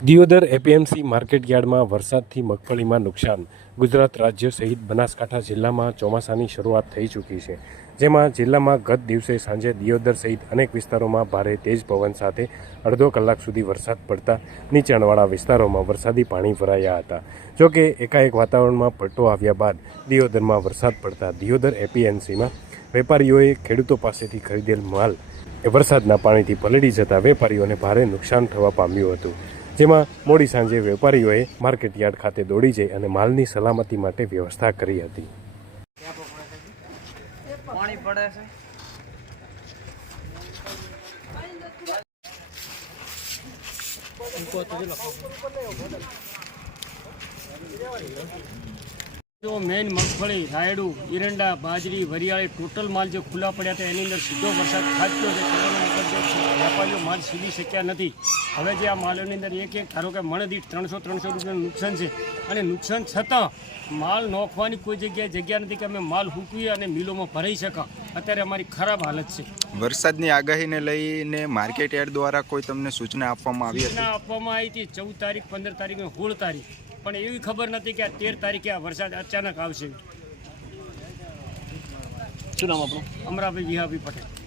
Deodar APMC market યાર્ડમાં વરસાદથી મગફળીમાં નુકસાન. ગુજરાત રાજ્ય સહિત બનાસકાંઠા જિલ્લામાં ચોમાસાની શરૂઆત થઈ ચૂકી છે. જેમાં જિલ્લામાં ગત દિવસે સાંજે દિયોદર સહિત અનેક વિસ્તારોમાં ભારે તેજ પવન સાથે અડધો કલાક સુધી વરસાદ પડતા નીચાણવાળા વિસ્તારોમાં વરસાદી પાણી ભરાયા હતા. જોકે એકાએક વાતાવરણમાં પલટો આવ્યા બાદ દિયોદરમાં વરસાદ પડતા દિયોદર એપીએમસીમાં વેપારીઓએ ખેડૂતો પાસેથી ખરીદેલ માલ એ વરસાદના પાણીથી પલળી જતા વેપારીઓને ભારે નુકસાન થવા પામ્યું હતું. જેમાં મોડી સાંજે વેપારીઓએ માર્કેટ યાર્ડ ખાતે દોડી જઈ અને માલની સલામતી માટે વ્યવસ્થા કરી હતી. પાણી પડે છે. જો મેન મગફળી રાયડું ઈરંડા બાજરી વરિયાળી ટોટલ માલ જે ખુલ્લા પડ્યા હતા એની અંદર સીધો વરસાદ ખાતો છે વેપારીઓ માલ સીધી શક્યા નથી. હવે જે આ માલોની અંદર એક એક ધારો કે મણ દીઠ ત્રણસો ત્રણસો રૂપિયાનું નુકસાન છે. અને નુકસાન છતાં માલ નોખવાની કોઈ જગ્યાએ જગ્યા નથી કે અમે માલ હૂકવી અને મિલોમાં ભરાઈ શકા અત્યારે અમારી ખરાબ હાલત છે. વરસાદની આગાહીને લઈને માર્કેટ યાર્ડ દ્વારા કોઈ તમને સૂચના આપવામાં આવી હતી? સૂચના આપવામાં આવી હતી ચૌદ તારીખ પંદર તારીખ અને સોળ તારીખ. પણ એવી ખબર નથી કે આ તેર તારીખે આ વરસાદ અચાનક આવશે. શું નામ આપણું અમરાભાઈ વિહાભાઈ પટેલ.